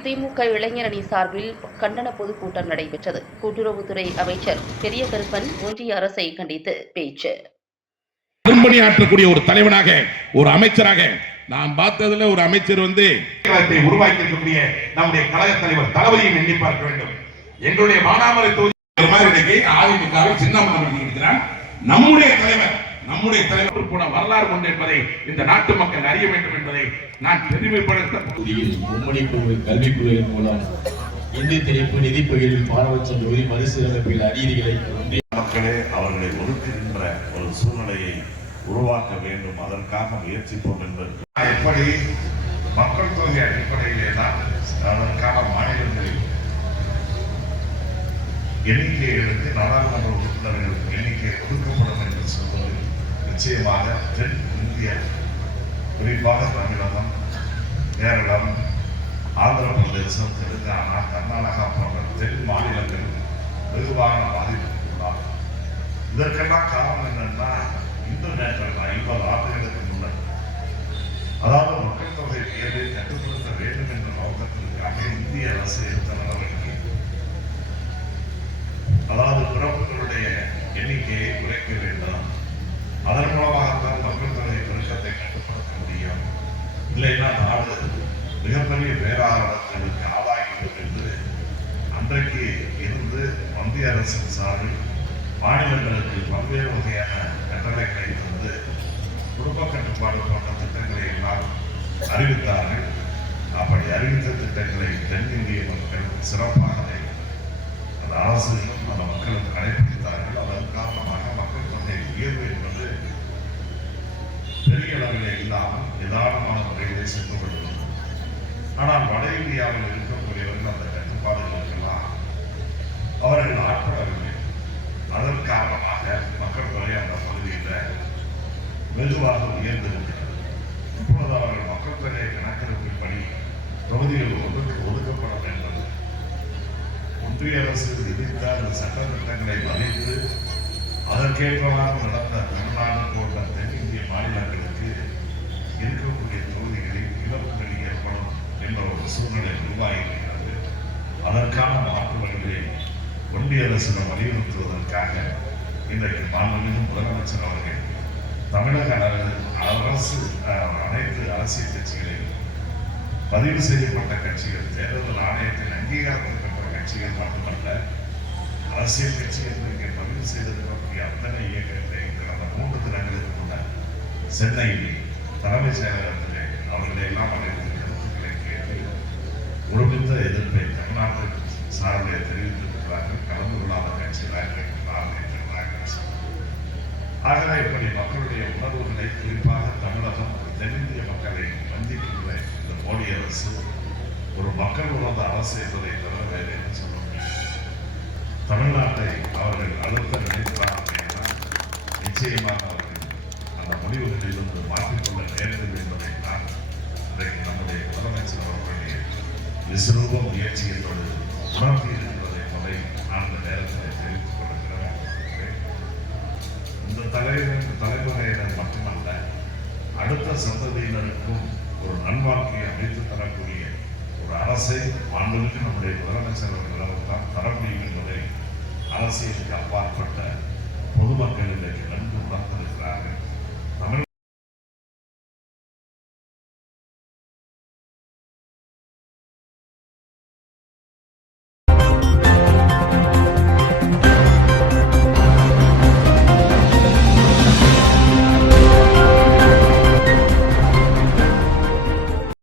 சேலத்தில் திமுக இளைஞரணி சார்பில் கண்டன பொதுக்கூட்டம் நடைபெற்றது. கூட்டுறவுத்துறை அமைச்சர் பெரிய கருப்பன் ஒன்றிய அரசை கண்டித்து பேச்சு. ஆற்றக்கூடிய ஒரு தலைவனாக, ஒரு அமைச்சராக நான் பார்த்ததுல ஒரு அமைச்சர் உருவாக்கி இருக்கக்கூடிய நம்முடைய கழக தலைவர் தளபதியை எண்ணி பார்க்க வேண்டும். எங்களுடைய மானாமரை தொகுதி நம்முடைய தலைவர் போன வரலாறு கொண்டு என்பதை இந்த நாட்டு மக்கள் அறிய வேண்டும் என்பதை நான் பெருமைப்படுத்த மும்மணி கல்விக்குழுவின் மூலம் இந்தி திணிப்பு நிதி பகிர்வில் பாரபட்சம் தொகுதி மறுசீரமைப்பில் அநீதிகளை மக்களே அவர்களை ஒதுக்குகின்ற ஒரு சூழ்நிலையை உருவாக்க வேண்டும். அதற்காக முயற்சிப்போம் என்பது எப்படி மக்கள் தொகை அடிப்படையிலே தான் அதற்கான மாநிலங்களில் எண்ணிக்கையை எடுத்து நாடாளுமன்ற உறுப்பினர்களுக்கு எண்ணிக்கை ஒதுக்கப்படும் என்று சொல்வது நிச்சயமாக தென் இந்திய, குறிப்பாக தமிழகம், கேரளம், ஆந்திர பிரதேசம், தெலுங்கானா, கர்நாடகா போன்ற தென் மாநிலங்கள் வெகுவான பாதிப்புள்ளாகும். இதற்கெல்லாம் காரணம் என்னன்னா, இந்து நேற்று 50 ஆண்டுகளுக்கு முன்னர், அதாவது மக்கள் தொகை உயர்வை கட்டுப்படுத்த வேண்டும் என்ற நோக்கத்திற்காக இந்திய அரசு எடுத்த நடவடிக்கை, அதாவது பிறப்புகளுடைய எண்ணிக்கையை குறைக்க வேண்டும். அதன் மூலமாகத்தான் மக்கள் தொகை பெருக்கத்தை கட்டுப்படுத்த முடியும். இல்லைன்னா நாடு மிகப்பெரிய பேராளர்களுக்கு ஆதாயம் என்று அன்றைக்கு இருந்து மத்திய அரசின் சார்பில் மாநிலங்களுக்கு பல்வேறு வகையான கட்டளைகளை தந்து குடும்ப கட்டுப்பாடு போன்ற திட்டங்களை எல்லாம் அறிவித்தார்கள். அப்படி அறிவித்த திட்டங்களை தென்னிந்திய மக்கள் சிறப்பாக அந்த அரசுகளும் அந்த மக்களும் கடைபிடித்தார்கள். அதன் காரணமாக மக்கள் தொகை உயர்வு என்பது பெரிய அளவிலே இல்லாமல் நிதானமான முறையிலே சென்று கொண்டிருந்தது. ஆனால் வட இந்தியாவில் இருக்கக்கூடியவர்கள் அந்த கட்டுப்பாடுகளுக்கெல்லாம் அவர்கள் ஆட்படவில்லை. அதன் காரணமாக மக்கள் தொகை அந்த பகுதியில் வெகுவாக உயர்ந்திருக்கிறது. இப்பொழுது அவர்கள் மக்கள் தொகை கணக்கெடுப்பின்படி தொகுதிகள் ஒதுக்கப்படும் என்பது ஒன்றிய அரசு விதித்த அந்த சட்ட திட்டங்களை மதித்து அதற்கேற்றவாறு நடந்த தமிழ்நாடு போன்ற தென்னிந்திய மாநிலங்களுக்கு இருக்கக்கூடிய தொகுதிகளில் இழப்புகள் ஏற்படும் என்ற ஒரு சூழ்நிலை உருவாகியிருக்கிறது. அதற்கான மாற்று வழிகளை ஒன்றிய அரசிடம் வலியுறுத்துவதற்காக இன்றைக்கு மாண்புமிகு முதலமைச்சர் அவர்கள் தமிழக அரசு அனைத்து அரசியல் கட்சிகளில் பதிவு செய்யப்பட்ட கட்சிகள், தேர்தல் ஆணையத்தின் அங்கீகாரம் கட்சிகள் மட்டுமல்ல, அரசியல் கட்சிகள் பதிவு செய்திருக்கக்கூடிய அத்தனை இயக்கங்களை கடந்த 3 தினங்களுக்கு முன்னர் சென்னையில் தலைமைச் செயலகத்திலே அவர்களை எல்லாம் அனைத்து கருத்துக்களை கேட்டு ஒருமித்த எதிர்ப்பை தமிழ்நாட்டு சார்பிலே தெரிவித்திருக்கிறார்கள். கலந்து கொள்ளாத கட்சிகளாக ஆகவே இப்படி மக்களுடைய உணர்வுகளை, குறிப்பாக தமிழகம், தென்னிந்திய மக்களை வந்திக்கின்ற இந்த மோடி அரசு ஒரு மக்கள் உணர்ந்த அரசு என்பதை தவிர வேறு என்ன சொல்ல முடியும்? தமிழ்நாட்டை அவர்கள் அழுத்த நினைக்கிறார்கள், நிச்சயமாக அவர்கள் அந்த முடிவுகளில் இருந்து மாற்றிக்கொள்ள நேர்ந்தது என்பதை தான் இன்றைக்கு நம்முடைய முதலமைச்சர் அவர்களுடைய விஸ்வரூப முயற்சி என்பது உணர்த்தி இருக்கிறது என்பதை நான் இந்த நேரத்தில் தெரிவித்துக் கொள்கிறேன். இந்த தலைமுறையினர் மட்டுமல்ல, அடுத்த சந்ததியினருக்கும் ஒரு நல்வாழ்க்கையை அமைத்து தரக்கூடிய ஒரு அரசை மாண்புமிகு நம்முடைய முதலமைச்சர் அவர்களால் தான் தர முடியும் என்பதை அரசியல்